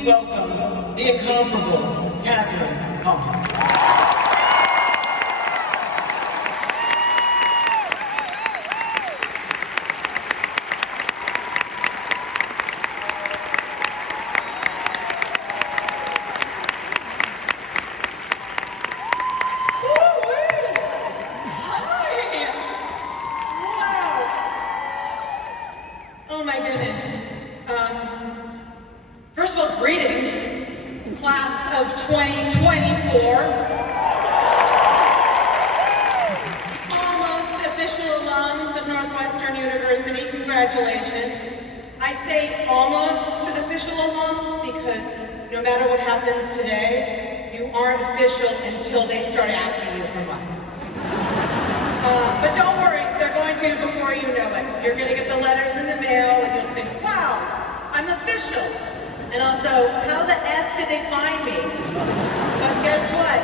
please welcome the incomparable Kathryn Hahn. Oh my goodness. First of all, greetings, class of 2024. Almost official alums of Northwestern University, congratulations. I say almost official alums because no matter what happens today, you aren't official until they start asking you for money. But don't worry, they're going to before you know it. You're going to get the letters in the mail and you'll think, wow, I'm official. And also, how the F did they find me? But guess what?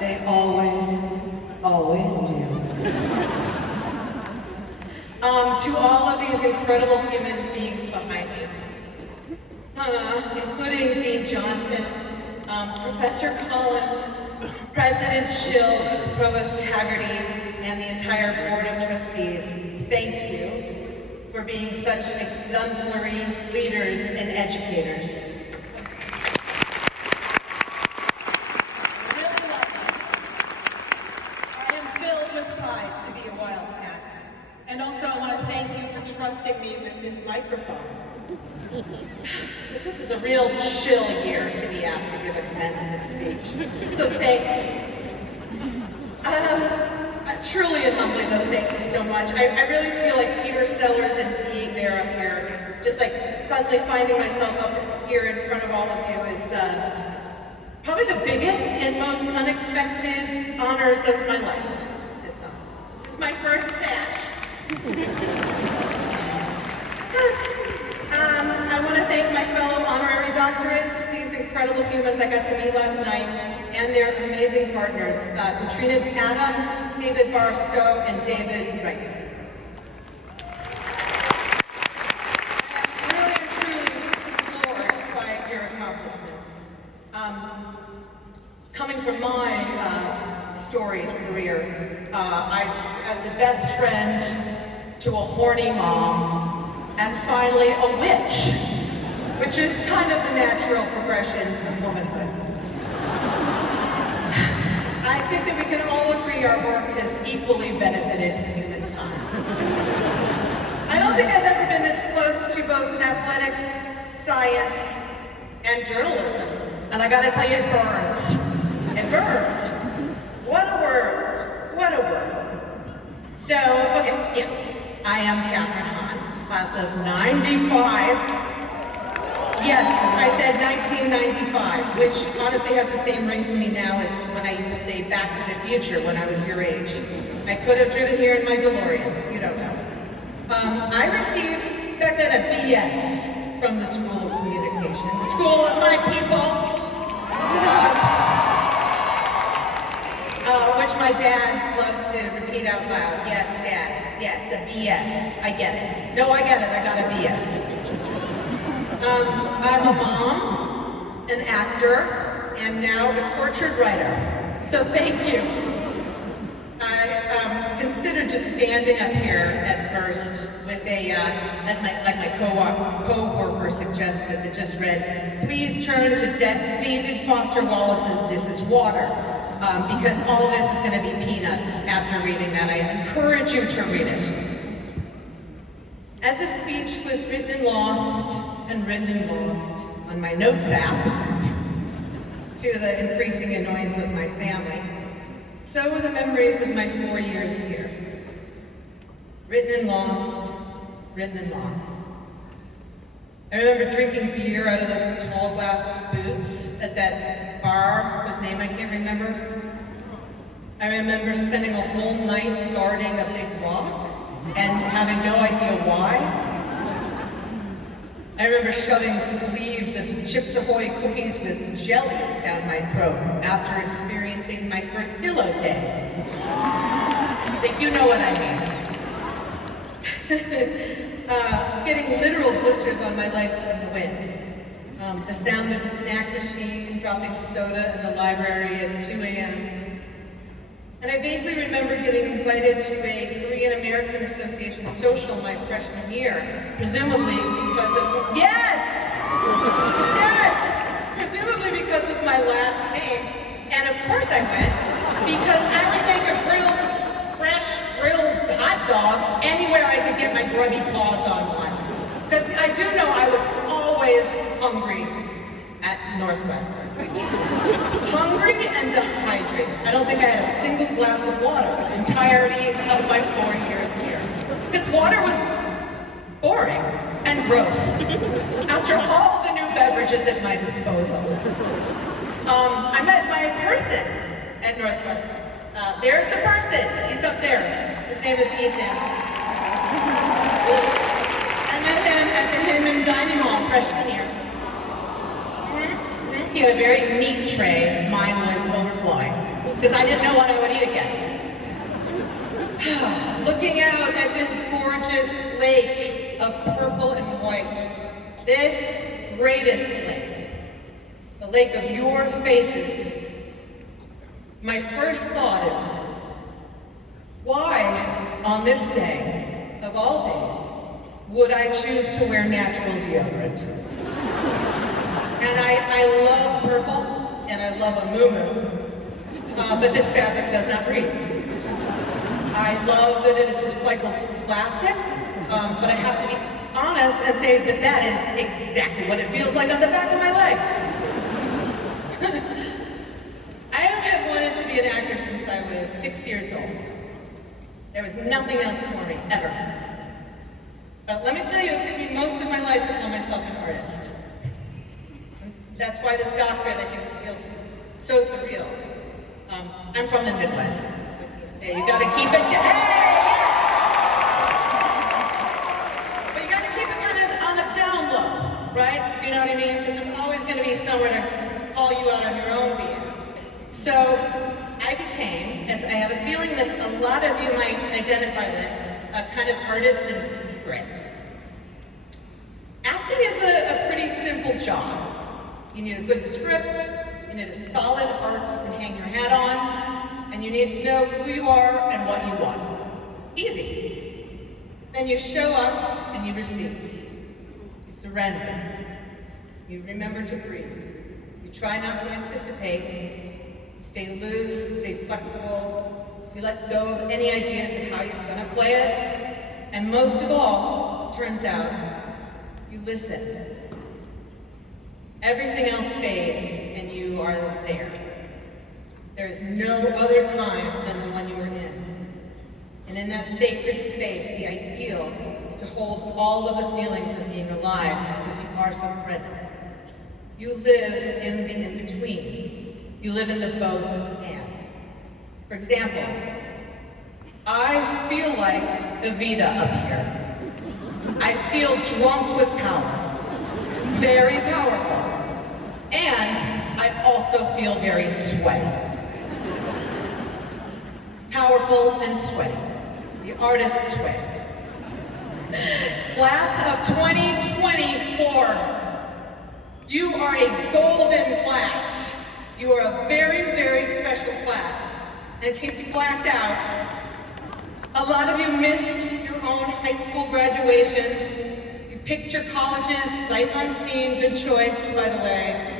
They always do. To all of these incredible human beings behind me, including Dean Johnson, Professor Collins, President Schill, Provost Haggerty, and the entire Board of Trustees, thank you for being such exemplary leaders and educators. I really love you. I am filled with pride to be a Wildcat. And also I want to thank you for trusting me with this microphone. This is a real chill year to be asked to give a commencement speech. So thank you. Truly and humbly though, thank you so much. I really feel like Peter Sellers and being there up here, just like suddenly finding myself up here in front of all of you is probably the biggest and most unexpected honors of my life this summer. This is my first sash. I want to thank my fellow honorary doctorates, these incredible humans I got to meet last night, and their amazing partners, Katrina Adams, David Barstow, and David Wright. I am really and truly floored by your accomplishments. Coming from my storied career, I am the best friend to a horny mom, and finally a witch, which is kind of the natural progression of womanhood. I think that we can all agree our work has equally benefited humankind. I don't think I've ever been this close to both athletics, science, and journalism. And I gotta tell you, it burns. It burns. What a word. What a word. So, okay, yes, I am Kathryn Hahn, class of 95. Yes, I said 1995, which honestly has the same ring to me now as when I used to say Back to the Future when I was your age. I could have driven here in my DeLorean, you don't know. I received back then a BS from the School of Communication, the school of my people, which my dad loved to repeat out loud. Yes, Dad, yes, a BS, I get it. No, I get it, I got a BS. I'm a mom, an actor, and now a tortured writer. So thank you. I considered just standing up here at first with a, as my co-worker suggested, that just read, please turn to David Foster Wallace's This Is Water, because all this is going to be peanuts after reading that. I encourage you to read it. As the speech was written and lost on my notes app, to the increasing annoyance of my family, so were the memories of my 4 years here. Written and lost. I remember drinking beer out of those tall glass boots at that bar whose name I can't remember. I remember spending a whole night guarding a big rock and having no idea why. I remember shoving sleeves of Chips Ahoy cookies with jelly down my throat after experiencing my first Dillo day. I think you know what I mean. Getting literal blisters on my legs from the wind. The sound of the snack machine dropping soda in the library at 2 a.m. And I vaguely remember getting invited to a Korean American Association social my freshman year, presumably because of, yes! Presumably because of my last name. And of course I went, because I would take a fresh grilled hot dog anywhere I could get my grubby paws on one. Because I do know I was always hungry at Northwestern. Hungry and dehydrated. I don't think I had a single glass of water the entirety of my 4 years here. Because water was boring and gross after all the new beverages at my disposal. I met my person at Northwestern. There's the person. He's up there. His name is Ethan. I met him at the Hahn Dining Hall freshman year. He had a very neat tray. Mine was overflowing because I didn't know what I would eat again. Looking out at this gorgeous lake of purple and white, this greatest lake, the lake of your faces, my first thought is, why on this day, of all days, would I choose to wear natural deodorant? And I love purple, and I love a muumuu, but this fabric does not breathe. I love that it is recycled plastic, but I have to be honest and say that that is exactly what it feels like on the back of my legs. I have wanted to be an actor since I was 6 years old. There was nothing else for me, ever. But let me tell you, it took me most of my life to call myself an artist. And that's why this doctorate, I think, feels so surreal. I'm from the Midwest. You gotta keep it, hey, yes! But you gotta keep it kind of on the down low, right? You know what I mean? Because there's always gonna be somewhere to call you out on your own BS. So I became, as I have a feeling that a lot of you might identify with, a kind of artist in secret. Acting is a pretty simple job. You need a good script, you need a solid arc you can hang your hat on, and you need to know who you are and what you want. Easy. Then you show up and you receive. You surrender. You remember to breathe. You try not to anticipate. You stay loose, stay flexible. You let go of any ideas of how you're gonna play it. And most of all, it turns out, you listen. Everything else fades and you are there. There is no other time than the one you are in. And in that sacred space, the ideal is to hold all of the feelings of being alive because you are so present. You live in the in-between. You live in the both and. For example, I feel like Evita up here. I feel drunk with power. Very powerful. And I also feel very sweaty. Powerful and sweaty. The artist sweat. Class of 2024. You are a golden class. You are a very, very special class. And in case you blacked out, a lot of you missed your own high school graduations. You picked your colleges, sight unseen, good choice, by the way.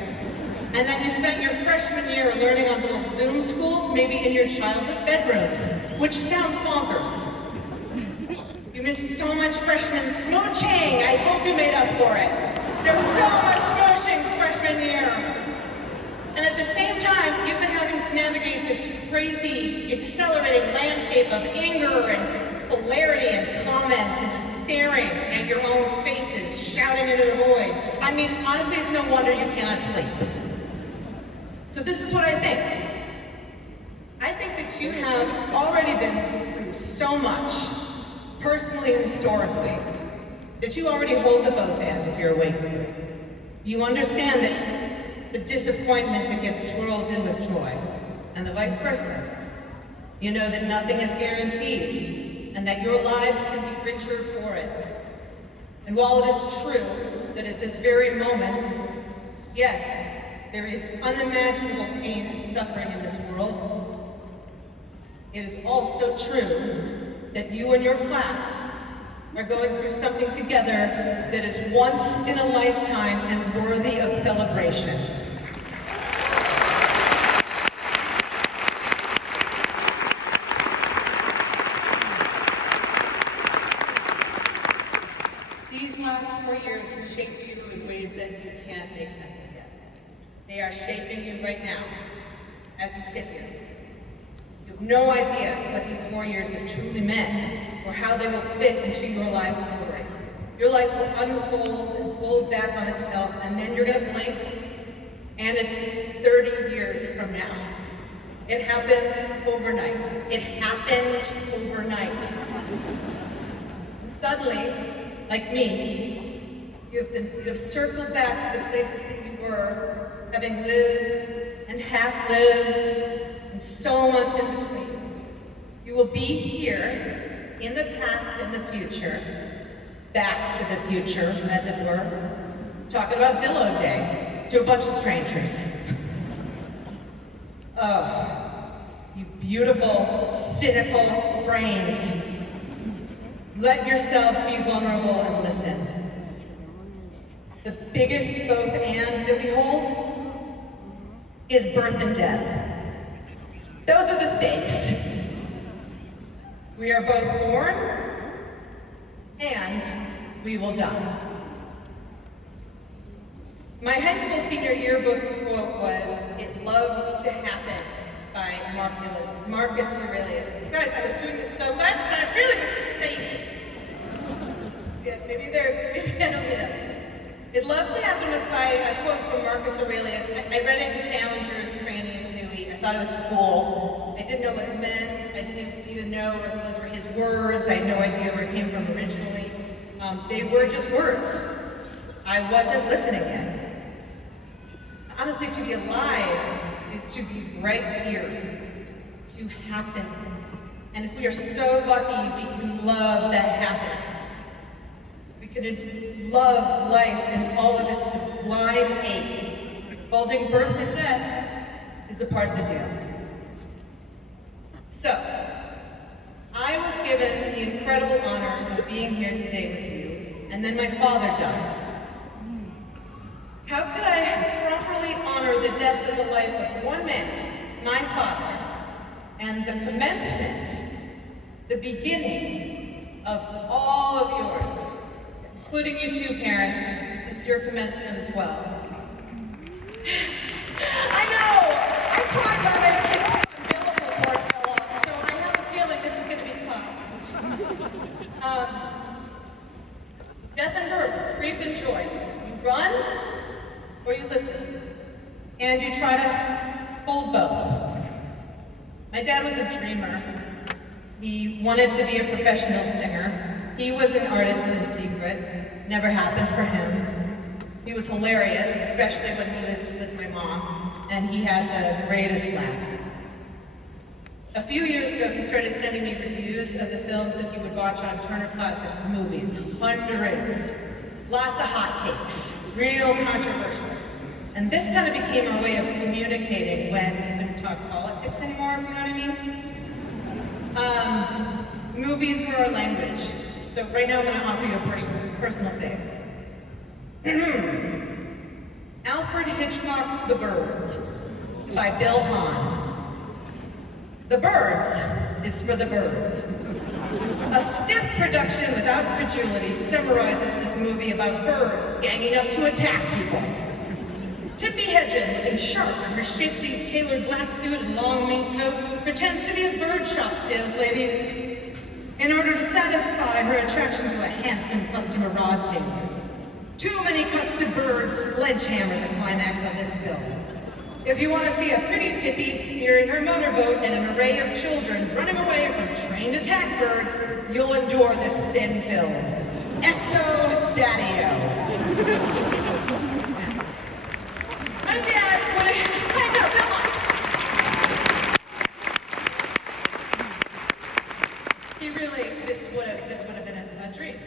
And then you spent your freshman year learning on little Zoom schools, maybe in your childhood bedrooms, which sounds bonkers. You missed so much freshman smooching. I hope you made up for it. There's so much smooching freshman year. And at the same time, you've been having to navigate this crazy, accelerating landscape of anger and polarity and comments and just staring at your own faces, shouting into the void. I mean, honestly, it's no wonder you cannot sleep. So this is what I think. I think that you have already been through so much, personally and historically, that you already hold the both and if you're awake to it. You understand that the disappointment that gets swirled in with joy, and the vice versa. You know that nothing is guaranteed, and that your lives can be richer for it. And while it is true that at this very moment, Yes, there is unimaginable pain and suffering in this world. It is also true that you and your class are going through something together that is once in a lifetime and worthy of celebration. These last 4 years have shaped you in ways that you can't make sense of yet. They are shaping you right now, as you sit here. You have no idea what these 4 years have truly meant, or how they will fit into your life story. Your life will unfold and fold back on itself, and then you're gonna blink, and it's 30 years from now. It happens overnight. It happened overnight. Suddenly, like me, you have circled back to the places that you were, having lived and half-lived, and so much in between. You will be here, in the past and the future, back to the future, as it were, talking about Dillo Day to a bunch of strangers. Oh, you beautiful, cynical brains. Let yourself be vulnerable and listen. The biggest both and that we hold is birth and death. Those are the stakes. We are both born and we will die. My high school senior yearbook quote was, "It loved to happen," by Marcus Aurelius. Guys, I was doing this without glasses and I really was excited. Yeah, maybe I don't get it. "It loved to happen" was by a quote from Marcus Aurelius. I read it in Salinger's Franny and Zooey. I thought it was cool. I didn't know what it meant. I didn't even know if those were his words. I had no idea where it came from originally. They were just words. I wasn't listening yet. Honestly, to be alive is to be right here, to happen. And if we are so lucky, we can love that happening. We can love life in all of its sublime ache. Holding birth and death is a part of the deal. So, I was given the incredible honor of being here today with you, and then my father died. How could I properly honor the death of the life of one man, my father, and the commencement, the beginning of all of yours, including you two parents, this is your commencement as well. I know! I cried when my kid's umbilical cord fell off, so I have a feeling this is going to be tough. Death and birth, grief and joy. You run, or you listen, and you try to hold both. My dad was a dreamer. He wanted to be a professional singer. He was an artist in secret. Never happened for him. He was hilarious, especially when he was with my mom, and he had the greatest laugh. A few years ago, he started sending me reviews of the films that he would watch on Turner Classic Movies. Hundreds. Lots of hot takes. Real controversial. And this kind of became our way of communicating when we couldn't talk politics anymore, if you know what I mean. Movies were our language. So right now I'm going to offer you a personal fave. Alfred Hitchcock's The Birds by Bill Hahn. The Birds is for the birds. A stiff production without credulity summarizes this movie about birds ganging up to attack people. Tippy Hedren, looking sharp in her shapely tailored black suit and long mink coat, pretends to be a bird shop saleslady in order to satisfy her attraction to a handsome customer rod tailor. Too many cuts to birds sledgehammer the climax of this film. If you want to see a pretty Tippy steering her motorboat and an array of children running away from trained attack birds, you'll adore this thin film. Exo Daddy-O. My dad would have, I know, come on. He really, this would have been a dream.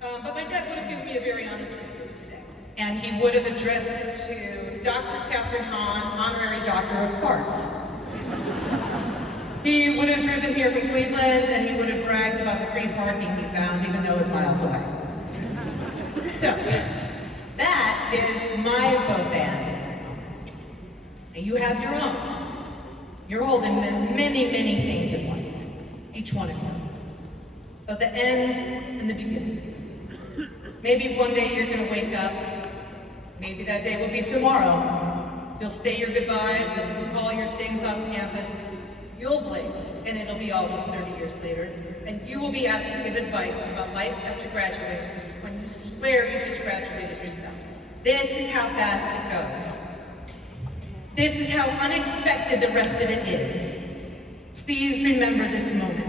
But my dad would have given me a very honest review today. And he would have addressed it to Dr. Kathryn Hahn, Honorary Doctor of Farts. He would have driven here from Cleveland, and he would have bragged about the free parking he found, even though it was miles away. So, that is my both and. And you have your own. You're holding many, many things at once, each one of you. Both the end and the beginning. Maybe one day you're going to wake up. Maybe that day will be tomorrow. You'll say your goodbyes and call your things off campus. You'll blink, and it'll be almost 30 years later. And you will be asked to give advice about life after graduating when you swear you just graduated yourself. This is how fast it goes. This is how unexpected the rest of it is. Please remember this moment.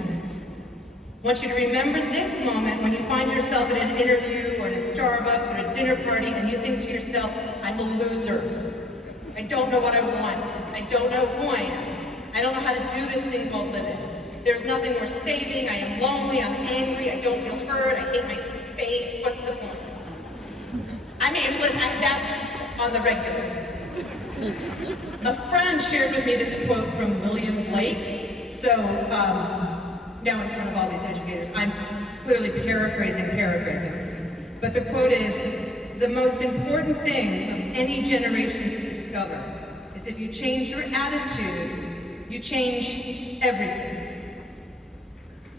I want you to remember this moment when you find yourself at an interview or at a Starbucks or a dinner party and you think to yourself, I'm a loser. I don't know what I want. I don't know who I am. I don't know how to do this thing called living. There's nothing worth saving. I am lonely. I'm angry. I don't feel heard. I hate my face. What's the point? I mean, listen, that's on the regular. A friend shared with me this quote from William Blake. So, now in front of all these educators, I'm clearly paraphrasing. But the quote is, the most important thing of any generation to discover is if you change your attitude, you change everything.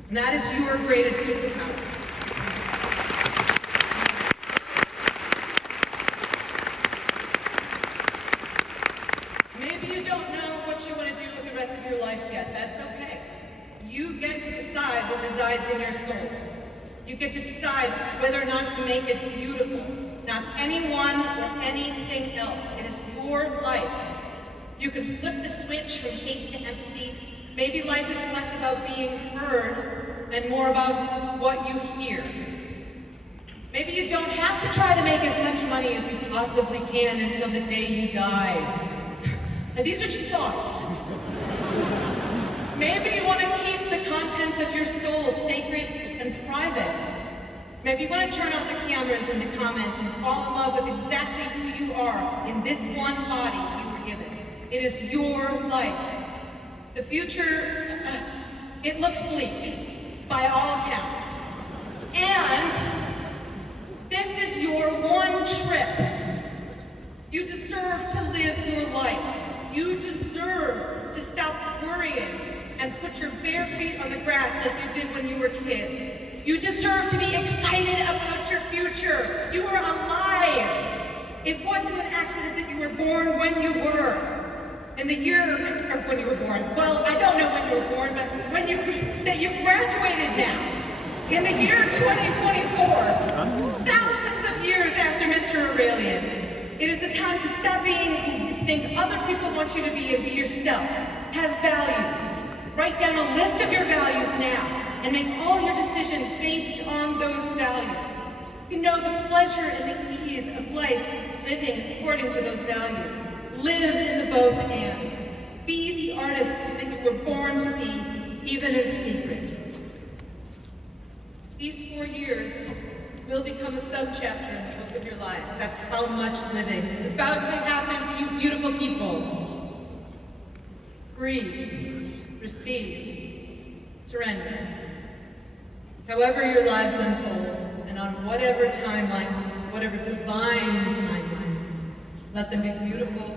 And that is your greatest superpower. Maybe you don't know what you want to do with the rest of your life yet. That's okay. You get to decide what resides in your soul. You get to decide whether or not to make it beautiful. Not anyone or anything else. It is your life. You can flip the switch from hate to empathy. Maybe life is less about being heard and more about what you hear. Maybe you don't have to try to make as much money as you possibly can until the day you die. And these are just thoughts. Maybe you want to keep the contents of your soul sacred and private. Maybe you want to turn off the cameras and the comments and fall in love with exactly who you are in this one body you were given. It is your life. The future, it looks bleak by all accounts. And this is your one trip. You deserve to live your life. You deserve to stop worrying and put your bare feet on the grass like you did when you were kids. You deserve to be excited about your future. You are alive. It wasn't an accident that you were born when you were. In the year, or when you were born, well, I don't know when you were born, but that you graduated now. In the year 2024, thousands of years after Mr. Aurelius, it is the time to stop being who you think other people want you to be and be yourself. Have values. Write down a list of your values now and make all your decisions based on those values. You know the pleasure and the ease of life living according to those values. Live in the both and. Be the artists that you were born to be, even in secret. These 4 years will become a subchapter in the book of your lives. That's how much living is about to happen to you beautiful people. Breathe, receive, surrender. However your lives unfold, and on whatever timeline, whatever divine timeline, let them be beautiful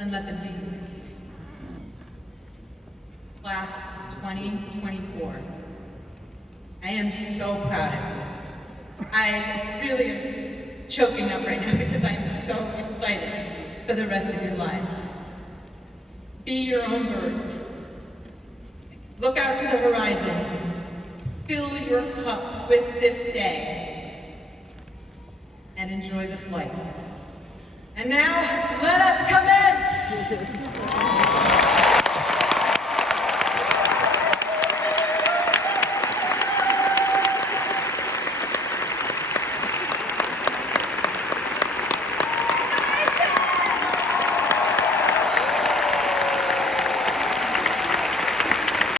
and let them be yours. Class of 2024. I am so proud of you. I really am choking up right now because I am so excited for the rest of your lives. Be your own birds. Look out to the horizon. Fill your cup with this day. And enjoy the flight. And now, let us commence!